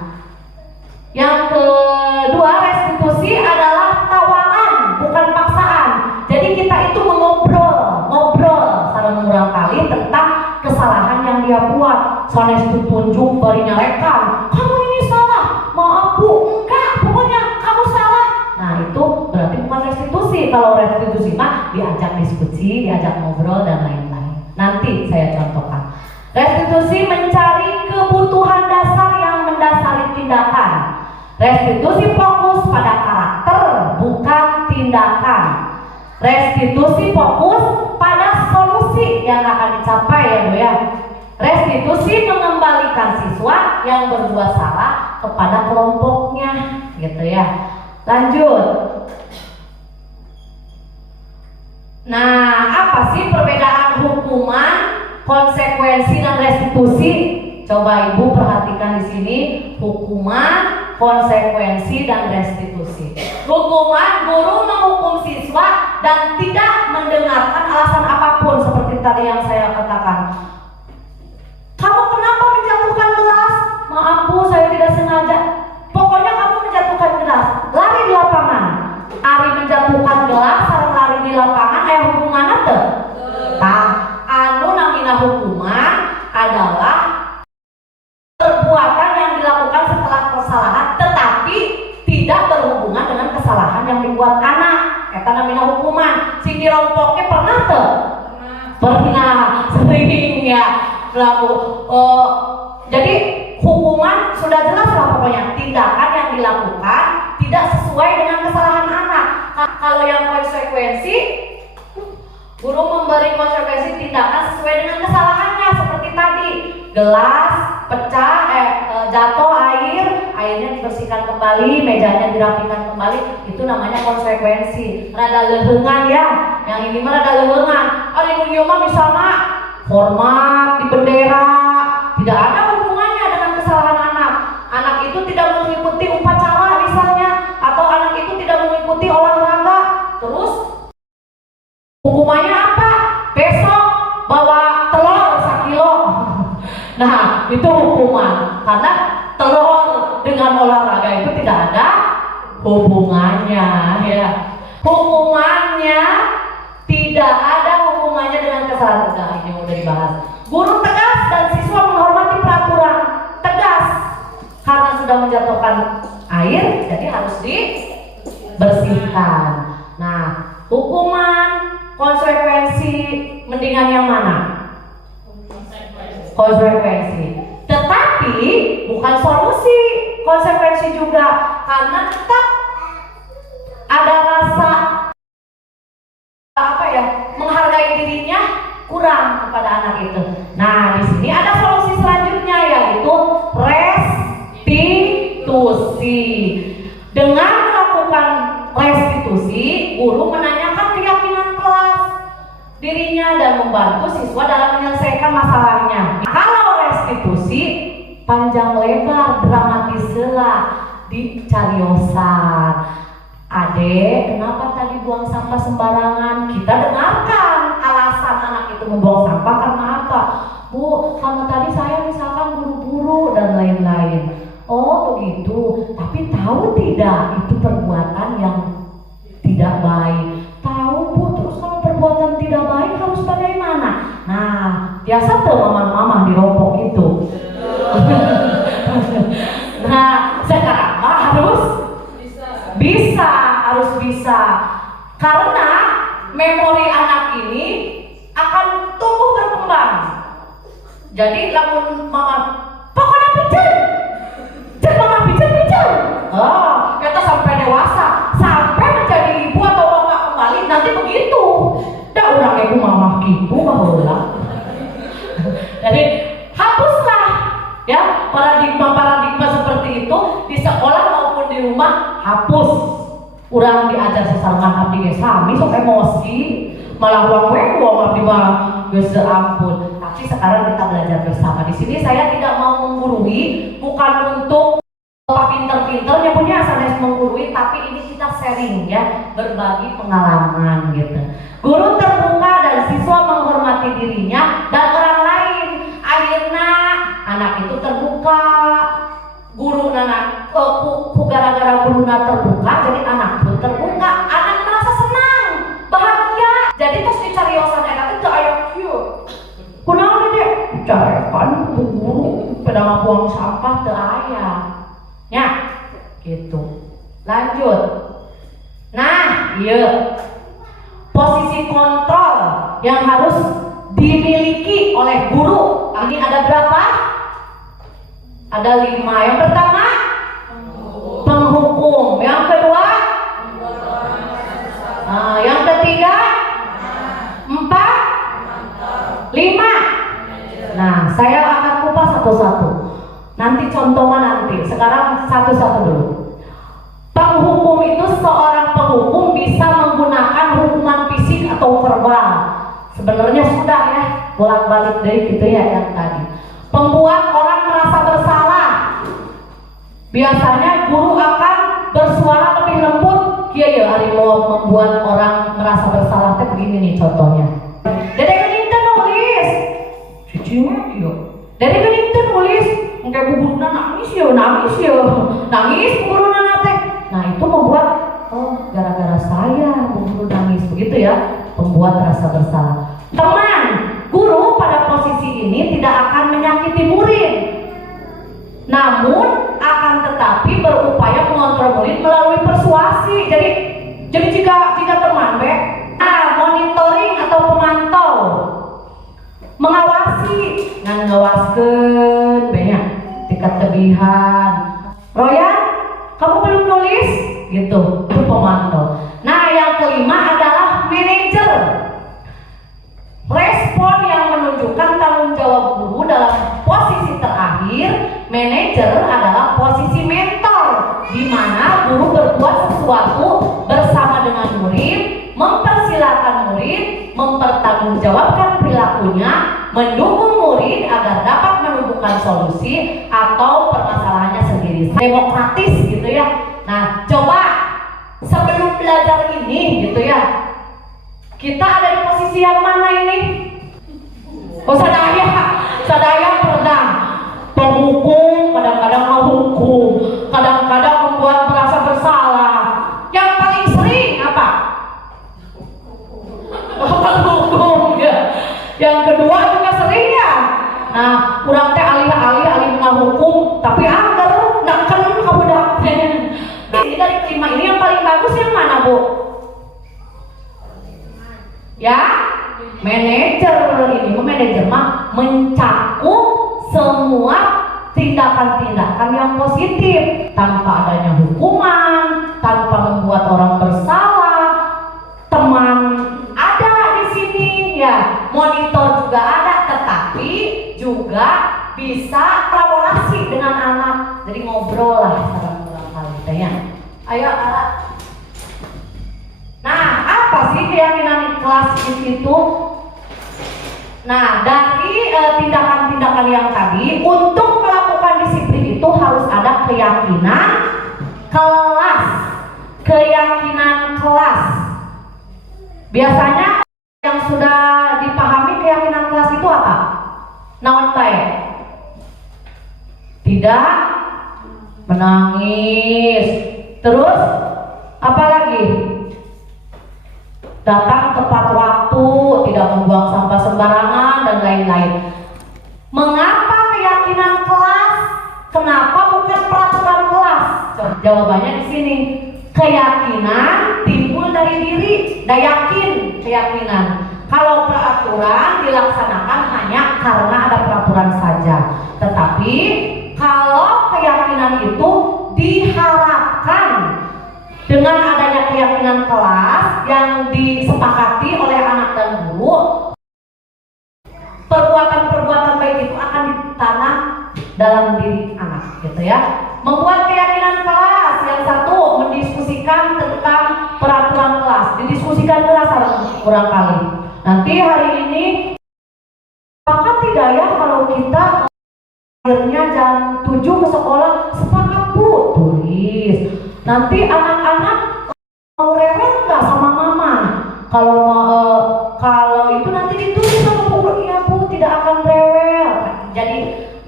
Yang kedua, restitusi adalah tawaran, bukan paksaan. Jadi kita itu ngobrol sareng urang kali tentang kesalahan yang dia buat. Sanes tunjuk bari nyalekan, kamu ini salah, maaf Bu, enggak, pokoknya kamu salah. Nah, itu berarti bukan restitusi. Kalau restitusi mah diajak diskusi, diajak ngobrol dan lain-lain. Nanti saya contohkan. Restitusi mencari kebutuhan dasar yang mendasari tindakan. Restitusi fokus pada karakter, bukan tindakan. Restitusi fokus pada solusi yang akan dicapai ya Bu ya. Restitusi mengembalikan siswa yang berbuat salah kepada kelompoknya gitu ya. Lanjut. Nah, apa sih perbedaan hukuman, konsekuensi dan restitusi? Coba Ibu perhatikan di sini, hukuman, konsekuensi dan restitusi. Hukuman, guru menghukum siswa dan tidak mendengarkan alasan apapun seperti tadi yang saya katakan. Kamu kenapa menjatuhkan gelas? Maaf Bu, saya tidak sengaja. Pokoknya kamu menjatuhkan gelas, lari di lapangan. Ari menjatuhkan gelas sareng lari di lapangan aya hubunganna teu? Tah, anu namina hukuman adalah perbuatan yang dilakukan setelah kesalahan tetapi tidak berhubungan dengan kesalahan yang dibuat anak. Eta namina sini rompoknya pernah tuh? Pernah, sering ya. Jadi hukuman sudah jelas lah pokoknya, tindakan yang dilakukan tidak sesuai dengan kesalahan anak. Kalau yang konsekuensi, guru memberi konsekuensi tindakan sesuai dengan kesalahannya, seperti tadi gelas pecah, jatuh airnya dibersihkan kembali, mejanya dirapikan kembali, itu namanya konsekuensi. Rada lehengan ya, yang ini mah rada lehengan. Ari nu mah misalnya hormat di bendera, tidak ada hubungannya dengan kesalahan anak. Anak itu tidak mengikuti upacara misalnya, atau anak itu tidak mengikuti olahraga, terus hukumannya apa? Besok bawa telur 1 kilo. Nah, itu hukuman. Karena telur dengan olahraga itu tidak ada hubungannya, ya. Hukumannya tidak ada hubungannya dengan kesalahan. Nah, ini udah dibahas. Guru tegas dan siswa menghormati peraturan. Tegas karena sudah menjatuhkan air, jadi harus dibersihkan. Nah, hukuman, konsekuensi, mendingan yang mana? Konsekuensi. Tetapi bukan solusi. Konsekuensi juga, karena tetap ada rasa menghargai dirinya kurang kepada anak itu. Nah, di sini ada solusi selanjutnya, yaitu restitusi. Dengan melakukan restitusi, guru menanyakan keyakinan kelas dirinya dan membantu siswa dalam menyelesaikan masalahnya. Kalau restitusi panjang lebar, dramatis lah, dicariosan. Adek, kenapa tadi buang sampah sembarangan? Kita dengarkan alasan anak itu membuang sampah karena apa. Bu, karena tadi saya misalkan buru-buru dan lain-lain. Oh begitu, tapi tahu tidak itu perbuatan yang tidak baik. Tahu Bu, terus kalau perbuatan tidak baik harus bagaimana? Nah, biasa tuh mama-mama di rompok itu. Nah, sekarang mah harus bisa, karena memori anak ini akan tumbuh berkembang. Jadi lamun mama pokoknya pijen mama pijen. Oh, kita sampai dewasa, sampai menjadi ibu atau bapak kembali nanti begitu. Dah urang ibu mama gitu baheula. Jadi hapuslah ya paradigma seperti itu di sekolah maupun di rumah, hapus. Urang diajar sesarengan abdi ge sami sok emosi, malah wong abdi mah geus ampun. Tapi sekarang kita belajar bersama. Di sini saya tidak mau menggurui, bukan untuk pinter-pinter nyebutnya sanes menggurui, tapi ini kita sharing ya, berbagi pengalaman gitu. Guru terbuka dan siswa menghormati dirinya dan orang lain. Akhirnya anak itu terbuka. Guru nana gara-gara guru terbuka, jadi anak pun terbuka. Anak merasa senang, bahagia. Jadi terus dicariosan enak itu ayo kieu. Kunaon deh? Dicarekan guru pedang buang sampah teu aya. Ya, gitu. Lanjut. Nah, iya. Posisi kontrol yang harus dimiliki oleh guru. Ini ada berapa? Ada 5. Yang pertama penghukum. Yang kedua yang ketiga 4 5. Nah, saya akan kupas satu-satu. Nanti contohnya nanti. Sekarang satu-satu dulu. Penghukum itu seorang penghukum bisa menggunakan hukuman fisik atau verbal. Sebenarnya sudah ya, bolak-balik dari gitu ya yang tadi. Pembuat orang merasa bersalah. Biasanya guru akan bersuara lebih lembut. Iya ya, hari mau membuat orang merasa bersalah teh begini nih contohnya. Dedek geuning teh nulis. Cicingnya iya. Dedek geuning teh nulis, engke guguruna nangis ya. Nangis guguruna teh. Nah, itu membuat gara-gara saya guru nangis begitu ya, membuat rasa bersalah. Teman, guru pada posisi ini tidak akan menyakiti murid, namun akan tetapi berupaya mengontrol murid melalui persuasi. Jadi jika teman nah, nugaskeun banyak tingkat kebihan. Royan, kamu belum nulis? Gitu, itu pemantau. Nah, yang kelima adalah manajer. Respon yang menunjukkan tanggung jawab guru dalam posisi terakhir, manajer adalah posisi mentor, di mana guru berbuat sesuatu bersama dengan murid, mempersilahkan murid, mempertanggungjawabkan perilakunya, mendukung murid agar dapat menemukan solusi atau permasalahannya sendiri. Demokratis gitu ya. Nah, coba sebelum belajar ini gitu ya, kita ada di posisi yang mana ini? Oh, sadaya pernah penghukum, kadang-kadang menghukum, kadang-kadang membuat merasa bersalah. Yang paling sering apa? Menghukum ya. Yang kedua juga sering ya. Nah, kurang teh alih-alih menghukum, tapi anggar nak kan kamu dapat. Nah, ini dari kelima ini yang paling bagus yang mana, Bu? Ya, manajer ini, manajer mah mencakup semua tindakan-tindakan yang positif tanpa adanya hukuman, tanpa membuat orang bersalah. Teman ada di sini ya, monitor juga ada, tetapi juga bisa kolaborasi dengan anak. Jadi ngobrol lah sekarang kali ya. Ayo Ara. Nah, apa sih keyakinan kelas itu? Nah, dari tindakan-tindakan yang tadi, untuk melakukan disiplin itu harus ada keyakinan kelas. Keyakinan kelas. Biasanya yang sudah dipahami keyakinan kelas itu apa? Naon bae? Tidak menangis. Terus apa lagi? Datang tepat waktu, tidak membuang sampah sembarangan, dan lain-lain. Mengapa keyakinan kelas? Kenapa bukan peraturan kelas? Jawabannya di sini. Keyakinan timbul dari diri, yakin keyakinan. Kalau peraturan dilaksanakan hanya karena ada peraturan saja. Tetapi kalau keyakinan itu diharapkan dengan adanya keyakinan kelas yang disepakati oleh anak dan guru, perbuatan-perbuatan baik itu akan ditanam dalam diri anak, gitu ya. Membuat keyakinan kelas, yang satu mendiskusikan tentang peraturan kelas, didiskusikan kelas kurang kali. Nanti hari ini, apakah tidak ya kalau kita akhirnya jam 7 ke sekolah? Sepakat Bu, tulis. Nanti anak-anak mau rewel nggak sama mama? Kalau itu nanti ditulis sama Bu, iya Bu tidak akan rewel. Jadi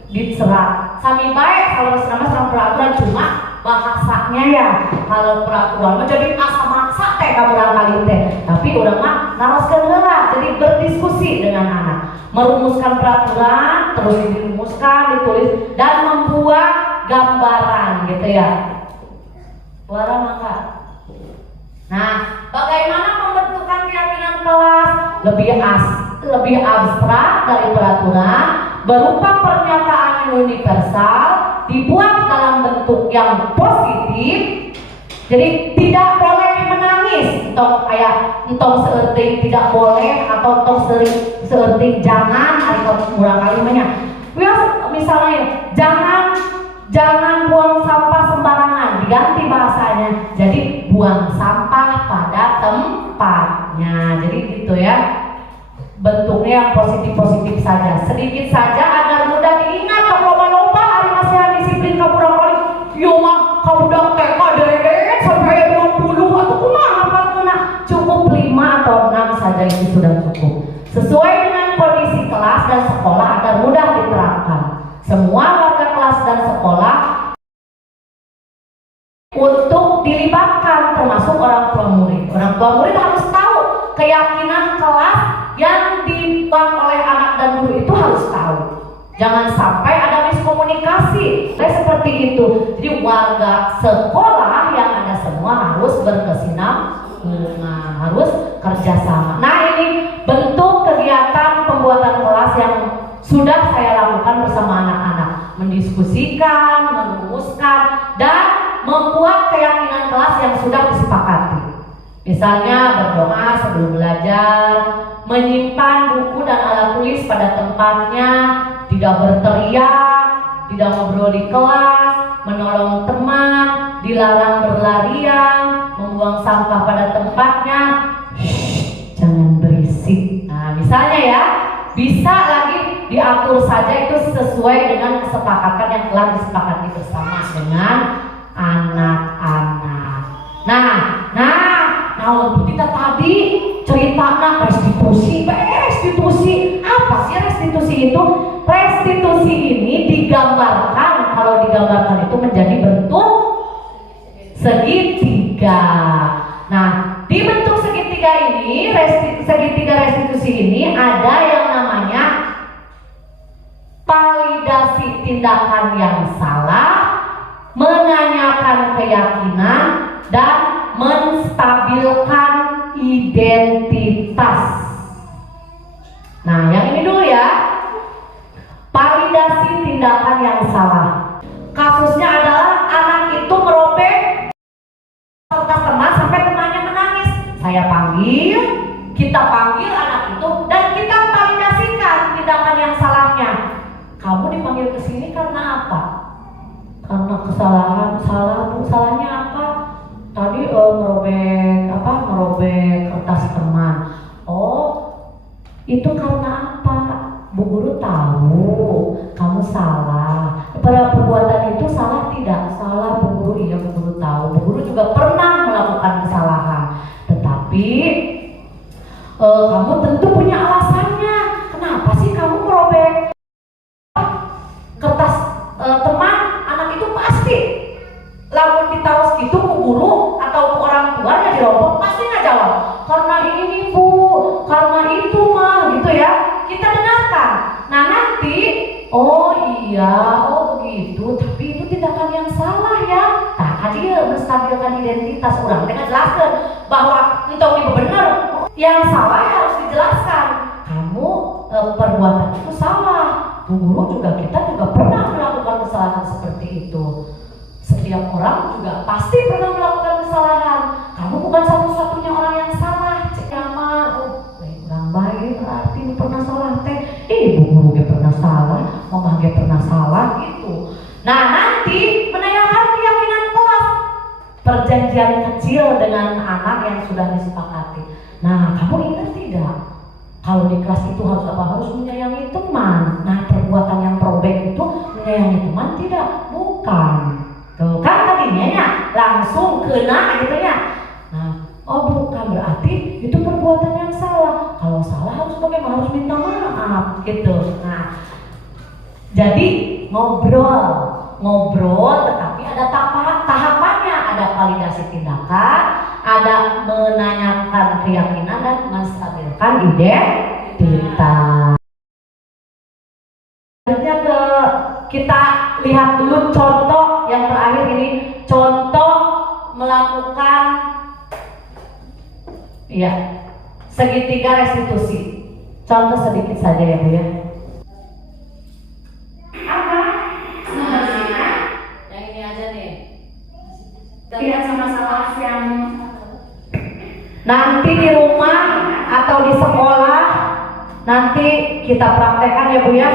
diserat. Sami baik kalau sama peraturan, cuma bahasanya ya. Kalau peraturan jadi asa maksa teh kamu kali teh. Tapi udah mah naroskeun heula. Jadi berdiskusi dengan anak, merumuskan peraturan, terus dirumuskan, ditulis, dan membuat gambaran gitu ya. Suara maka. Nah, bagaimana pembentukan keyakinan kelas? Lebih abstrak dari peraturan, berupa pernyataan yang universal, dibuat dalam bentuk yang positif. Jadi tidak boleh menangis, entong seerti tidak boleh, atau entong seerti jangan, atau kurang kalimanya. Misalnya jangan buang sampah sembarangan, diganti bahasanya jadi buang sampah pada tempatnya. Jadi gitu ya, bentuknya yang positif saja, sedikit saja agar mudah diingat. Kalau loba hari masih disiplin kaburang kali yo mah kabudak TK deret sampai 20 atau kumaha apa kena cukup 5 atau 6 saja, itu sudah cukup sesuai dengan kondisi kelas dan sekolah agar mudah diterapkan. Semua warga kelas dan sekolah untuk dilibatkan, termasuk orang tua murid. Orang tua murid harus tahu keyakinan kelas yang dibangun oleh anak dan guru itu, harus tahu. Jangan sampai ada miskomunikasi. Seperti itu. Jadi warga sekolah yang ada semua harus berkesinambungan, harus kerjasama. Nah, ini bentuk kegiatan pembuatan kelas yang sudah saya lakukan bersama mendiskusikan, merumuskan, dan membuat keyakinan kelas yang sudah disepakati. Misalnya berdoa sebelum belajar, menyimpan buku dan alat tulis pada tempatnya, tidak berteriak, tidak ngobrol di kelas, menolong teman, dilarang berlarian, membuang sampah pada tempatnya, jangan berisik. Nah, misalnya ya, bisa lagi diatur saja itu sesuai dengan kesepakatan yang telah disepakati bersama dengan anak-anak. Nah, kita tadi cerita restitusi. Apa sih restitusi itu? Restitusi ini digambarkan, kalau digambarkan itu menjadi bentuk segitiga. Nah, di bentuk segitiga ini, segitiga restitusi ini ada yang namanya validasi tindakan yang salah, menanyakan keyakinan, dan menstabilkan identitas. Nah, yang ini dulu ya. Validasi tindakan yang salah. Kasusnya adalah anak itu merobek kertas teman sampai temannya menangis. Kita panggil anak itu dan kita validasikan tindakan yang salahnya. Kamu dipanggil ke sini karena apa? Karena kesalahan. Salahnya apa? Tadi merobek kertas teman. Oh, itu karena apa? Bu guru tahu kamu salah. Pada perbuatan itu salah tidak? Salah Bu guru, iya Bu guru tahu. Bu guru juga pernah melakukan kesalahan. Tetapi kamu tentu punya alasannya. Kenapa sih kamu merobek kertas teman? Anak itu pasti lamun ditaruh gitu Bu guru atau orang tuanya dirobok pasti nggak jawab. Karena ini Bu, karena itu mah, gitu ya. Kita dengarkan. Nah nanti, oh iya, oh begitu, tapi itu tindakan yang salah ya. Nah, dia menstabilkan identitas orang dengan jelaskan bahwa itu benar. Yang salah ya harus dijelaskan. Kamu perbuatan itu salah. Bu guru juga, kita juga pernah melakukan kesalahan seperti itu. Setiap orang juga pasti pernah melakukan kesalahan. Kamu bukan satu-satunya orang yang salah. Kurang baik berarti ini pernah salah teh. Bu guru ge pernah salah, mama ge pernah salah gitu. Nah nanti menanyakan keyakinan kelas, perjanjian kecil dengan anak yang sudah disepakati. Nah, kamu ingat tidak? Kalau di kelas itu harus apa? Harus menyayangi teman. Nah, perbuatan yang probek itu menyayangi teman tidak? Bukan. Tuh kan tadinya ya langsung kena gitu ya. Nah, oh bukan, berarti itu perbuatan yang salah. Kalau salah harus bagaimana? Harus minta maaf gitu. Nah, jadi ngobrol tetapi ada tahapannya, ada validasi tindakan, ada menanyakan keyakinan dan menstabilkan identitas. Selanjutnya kita lihat dulu contoh yang terakhir ini, contoh melakukan segitiga restitusi. Contoh sedikit saja ya Bu ya. Apa? Yang ini aja nih. Lihat sama-sama yang nanti di rumah atau di sekolah nanti kita praktekkan ya Bu ya.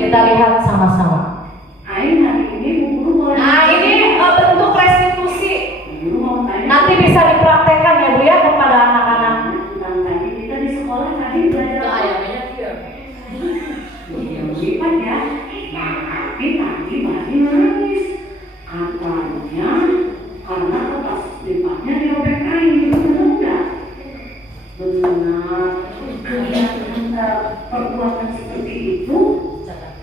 Kita lihat sama-sama. Nah ini bentuk restitusi. Nanti bisa dipraktekkan ya Bu ya kepada anak-anak. Kita di sekolah tadi belajar ayamnya dia. Sifat ya. Tapi tadi masih nangis. Katanya karena kertas lipatnya dirobek kain. Benar enggak? Benar. Perbuatan seperti itu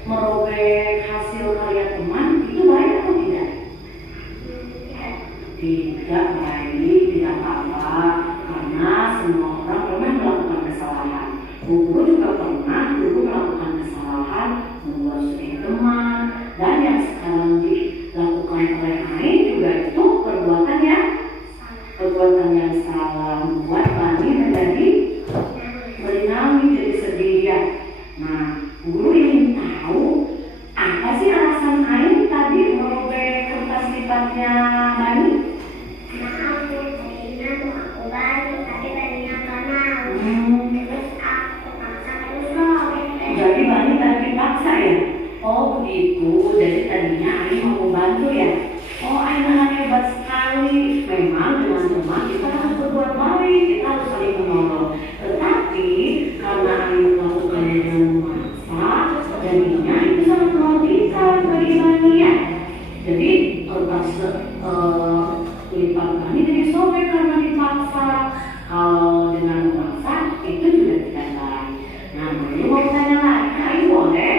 merobek hasil karya teman itu baik atau tidak? Tidak baik, tidak apa-apa, karena semua orang pernah melakukan kesalahan. Guru juga pernah dulu melakukan kesalahan, membosangi teman, dan yang sekarang dilakukan oleh Ain juga itu perbuatan yang salah, membuat Bani menjadi bernami jadi sedih. Nah, memang dengan teman kita harus berbuat baik, kita harus saling menolong. Tetapi karena Ayu melakukan dengan memaksa, jadinya itu sangat merugikan bagi Mania. Jadi pas kulit Bani jadi sobek karena dipaksa. Kalau dengan memaksa itu juga tidak baik. Nah, Mania mau tanya lagi, Ayu boleh?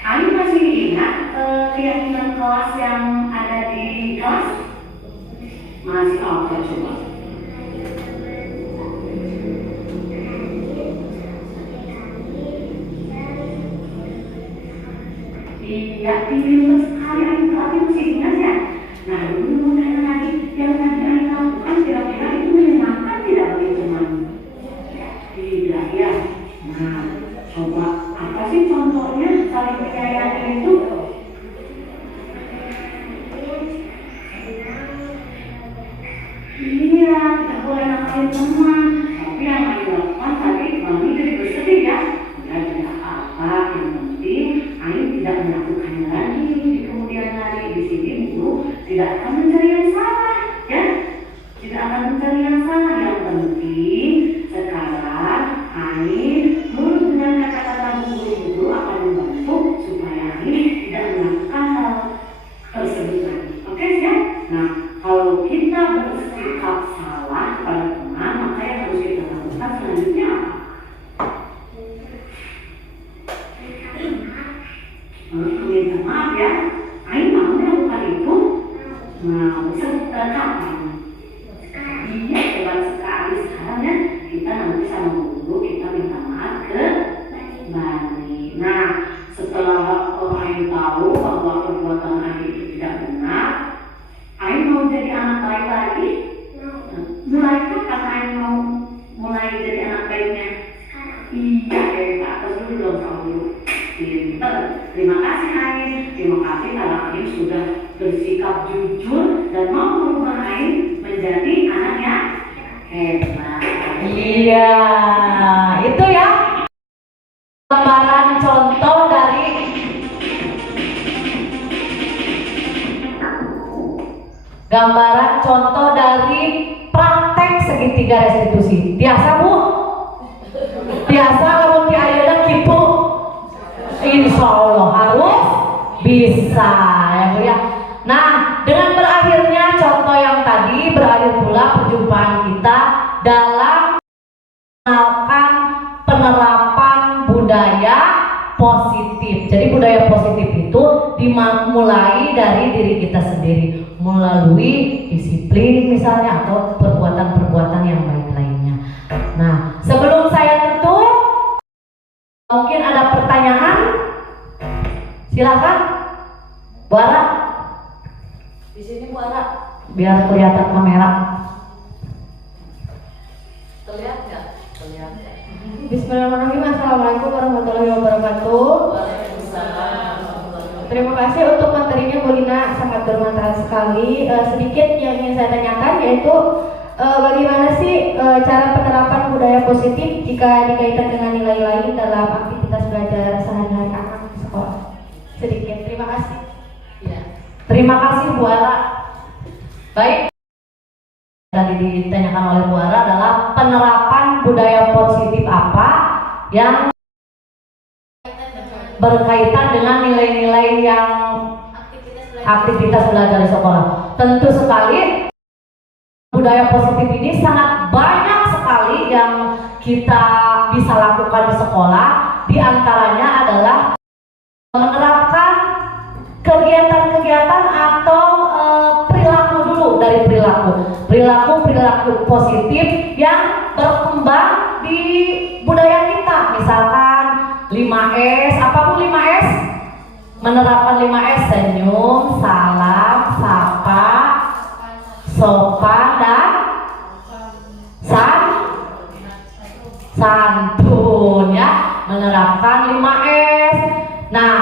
Ayu masih ingat keyakinan kelas yang ada di kelas? Masih oke, coba. Iya, pintar sekali Ayu, tapi masih ingat ya? Nah, dulu mau tanya lagi, yang tadi Ayu lakukan kira-kira itu menyenangkan tidak bagi teman? Tidak ya. Nah, coba apa sih contohnya saling menyayangi itu? Iya, tidak boleh nakalin teman. Tapi yang Ayu lakukan tadi, Mami jadi bersedih ya. Ya tidak apa-apa, yang penting Ayu tidak melakukannya lagi di kemudian hari. Di sini guru tidak akan mencari yang salah, ya. Tidak akan mencari yang salah. Yang penting sekarang Ayu menurut dengan kata-kata guru akan membantu supaya Ayu tidak melakukan hal tersebut lagi. Oke, siap? Nah, kalau kita bersikap salah pada teman, maka yang harus kita lakukan selanjutnya apa? Minta maaf ya. Ayu mau melakukan itu? Nah, kapan? Iya, hebat sekali. Sekarang ya, kita nanti sama guru kita minta maaf ke Bani. Nah, setelah Ayu tahu bahwa perbuatan Ayu itu tidak benar, Ayu mau jadi anak baik lagi? Mulai kapan Ayu mau mulai jadi anak baiknya? Iya, dari atas dulu dong kamu. Pinter. Terima kasih Ayu. Terima kasih karena Ayu sudah bersikap jujur dan mau merubah Ayu menjadi anak yang hebat. Iya, itu ya gambaran contoh dari praktek segitiga restitusi. Biasa Bu? Biasa kalau di ayeuna kipu? Insya Allah harus bisa ya Bu ya. Nah, dengan berakhirnya contoh yang tadi, berakhir pula perjumpaan kita dalam mengenalkan penerapan budaya positif. Jadi budaya positif itu dimulai dari diri kita sendiri melalui disiplin misalnya atau perbuatan-perbuatan yang baik lainnya. Nah, sebelum saya tutup, mungkin ada pertanyaan? Silakan, Bu Ara. Di sini Bu Ara, biar kelihatan kamera. Terlihat nggak? Terlihat. Bismillahirrahmanirrahim. Assalamualaikum warahmatullahi wabarakatuh. Waalaikumsalam. Terima kasih untuk materinya Bu Lina, sangat bermanfaat sekali. Sedikit yang ingin saya tanyakan yaitu bagaimana sih cara penerapan budaya positif jika dikaitkan dengan nilai lain dalam aktivitas belajar sehari-hari anak di sekolah? Sedikit, terima kasih. Ya. Terima kasih Bu Ara. Baik. Tadi ditanyakan oleh Bu Ara adalah penerapan budaya positif apa yang berkaitan dengan nilai-nilai yang aktivitas belajar di sekolah. Tentu sekali budaya positif ini sangat banyak sekali yang kita bisa lakukan di sekolah. Di antaranya adalah menerapkan kegiatan-kegiatan atau perilaku dulu dari perilaku positif yang berkembang di budaya kita. Misalkan 5S, apa Bu 5S? Menerapkan 5S, senyum, salam, sapa, sopan dan santun ya. Menerapkan 5S. Nah,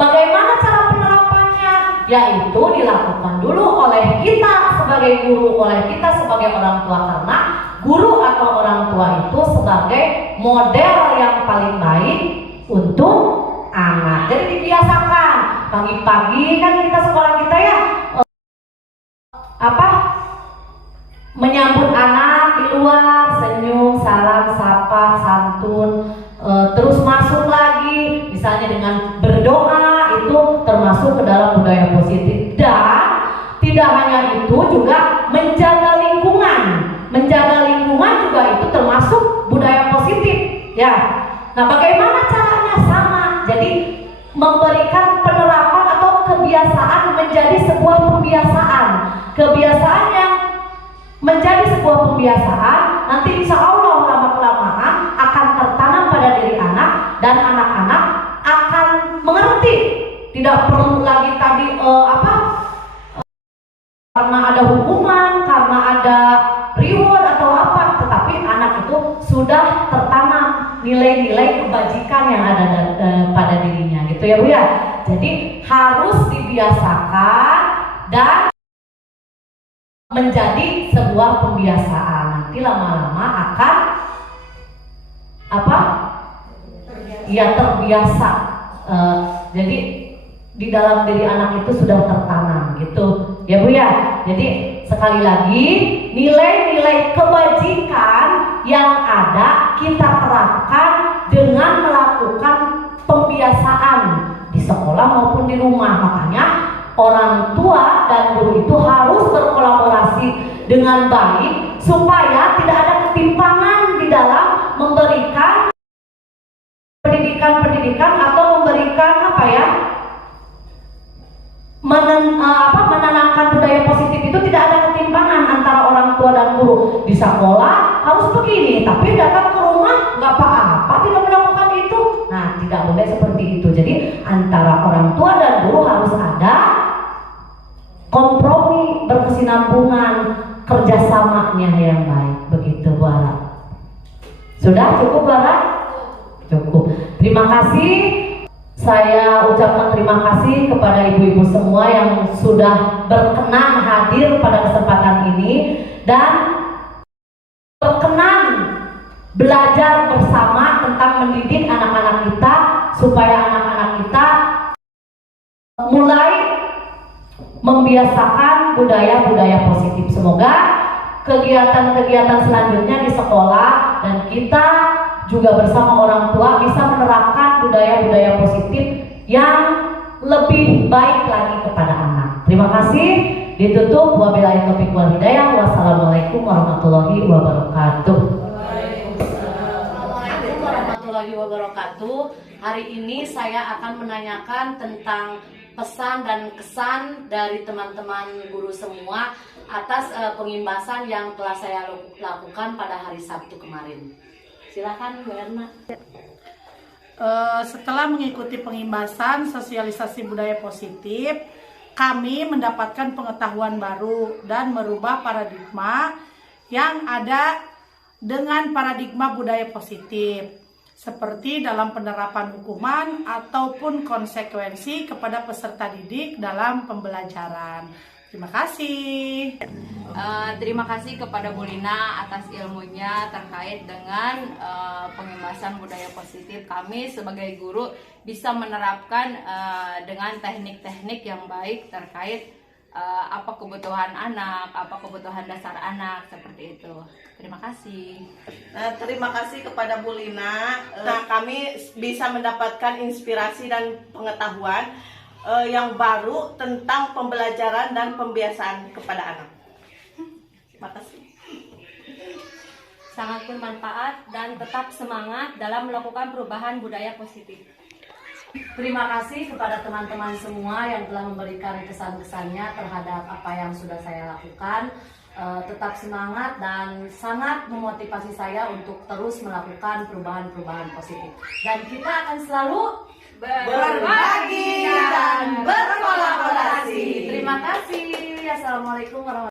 bagaimana cara penerapannya? Yaitu dilakukan dulu oleh kita sebagai guru, oleh kita sebagai orang tua, karena guru atau orang tua itu sebagai model yang paling baik untuk anak. Jadi dibiasakan pagi-pagi kan kita sekolah kita ya itu juga menjaga lingkungan. Menjaga lingkungan juga itu termasuk budaya positif, ya. Nah, bagaimana caranya? Sama. Jadi memberikan penerapan atau kebiasaan menjadi sebuah pembiasaan. Kebiasaan yang menjadi sebuah pembiasaan, nanti insya Allah lama-kelamaan akan tertanam pada diri anak, dan anak-anak akan mengerti. Tidak perlu lagi tadi karena ada hukuman, karena ada reward atau apa, tetapi anak itu sudah tertanam nilai-nilai kebajikan yang ada pada dirinya, gitu ya Bu ya. Jadi harus dibiasakan dan menjadi sebuah pembiasaan. Nanti lama-lama akan ya terbiasa. Jadi di dalam diri anak itu sudah tertanam, gitu ya Bu ya. Jadi sekali lagi, nilai-nilai kebajikan yang ada kita terapkan dengan melakukan pembiasaan di sekolah maupun di rumah. Makanya orang tua dan guru itu harus berkolaborasi dengan baik supaya tidak ada ketimpangan di dalam memberikan pendidikan atau memberikan menanamkan budaya positif itu. Tidak ada ketimpangan antara orang tua dan guru. Di sekolah harus begini, tapi datang ke rumah nggak apa-apa, tidak melakukan itu. Nah, tidak boleh seperti itu. Jadi antara orang tua dan guru harus ada kompromi, berkesinambungan, kerjasamanya yang baik. Begitu Bu Ara. Sudah cukup Bu Ara? Cukup. Terima kasih. Saya ucapkan terima kasih kepada ibu-ibu semua yang sudah berkenan hadir pada kesempatan ini dan berkenan belajar bersama tentang mendidik anak-anak kita supaya anak-anak kita mulai membiasakan budaya-budaya positif. Semoga kegiatan-kegiatan selanjutnya di sekolah dan kita juga bersama orang tua bisa menerapkan budaya-budaya positif yang lebih baik lagi kepada anak. Terima kasih. Ditutup. Wabillahi taufiq wal hidayah. Wassalamualaikum warahmatullahi wabarakatuh. Waalaikumsalam warahmatullahi wabarakatuh. Hari ini saya akan menanyakan tentang pesan dan kesan dari teman-teman guru semua atas pengimbasan yang telah saya lakukan pada hari Sabtu kemarin. Silakan Bu Erna. Setelah mengikuti pengimbasan sosialisasi budaya positif, kami mendapatkan pengetahuan baru dan merubah paradigma yang ada dengan paradigma budaya positif, seperti dalam penerapan hukuman ataupun konsekuensi kepada peserta didik dalam pembelajaran. Terima kasih. Terima kasih kepada Bu Lina atas ilmunya terkait dengan pengimbasan budaya positif. Kami sebagai guru bisa menerapkan dengan teknik-teknik yang baik terkait apa kebutuhan anak, apa kebutuhan dasar anak, seperti itu. Terima kasih. Terima kasih kepada Bu Lina. Kami bisa mendapatkan inspirasi dan pengetahuan yang baru tentang pembelajaran dan pembiasaan kepada anak. Terima kasih. Sangat bermanfaat dan tetap semangat dalam melakukan perubahan budaya positif. Terima kasih kepada teman-teman semua yang telah memberikan kesan-kesannya terhadap apa yang sudah saya lakukan. Tetap semangat dan sangat memotivasi saya untuk terus melakukan perubahan-perubahan positif. Dan kita akan selalu Berbagi dan berkolaborasi. Terima kasih. Assalamualaikum warahmatullahi wabarakatuh.